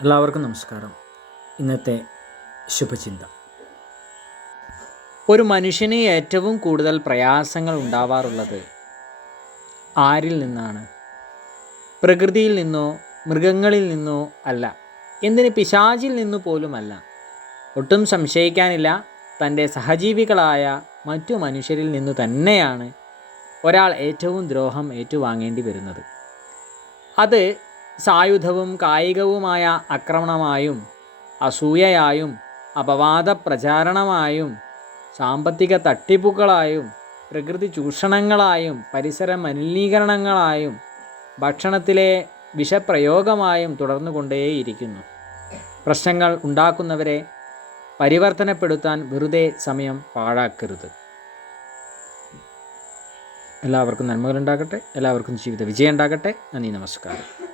എല്ലാവർക്കും നമസ്കാരം. ഇന്നത്തെ ശുഭചിന്ത. ഒരു മനുഷ്യന് ഏറ്റവും കൂടുതൽ പ്രയാസങ്ങൾ ഉണ്ടാവാറുള്ളത് ആരിൽ നിന്നാണ്? പ്രകൃതിയിൽ നിന്നോ മൃഗങ്ങളിൽ നിന്നോ അല്ല. എന്തിന് പിശാചിൽ നിന്നു പോലുമല്ല ഒട്ടും സംശയിക്കാനില്ല. തന്റെ സഹജീവികളായ മറ്റു മനുഷ്യരിൽ നിന്നു തന്നെയാണ് ഒരാൾ ഏറ്റവും ദ്രോഹം ഏറ്റുവാങ്ങേണ്ടി വരുന്നത്. അത് സായുധവും കായികവുമായ ആക്രമണമായും അസൂയയായും അപവാദ പ്രചാരണമായും സാമ്പത്തിക തട്ടിപ്പുകളായും പ്രകൃതി ചൂഷണങ്ങളായും പരിസര മലിനീകരണങ്ങളായും ഭക്ഷണത്തിലെ വിഷപ്രയോഗമായും തുടർന്നുകൊണ്ടേയിരിക്കുന്നു. പ്രശ്നങ്ങൾ ഉണ്ടാക്കുന്നവരെ പരിവർത്തനപ്പെടുത്താൻ വെറുതെ സമയം പാഴാക്കരുത്. എല്ലാവർക്കും നന്മകളുണ്ടാകട്ടെ. എല്ലാവർക്കും ജീവിത വിജയം ഉണ്ടാകട്ടെ നന്ദി നമസ്കാരം.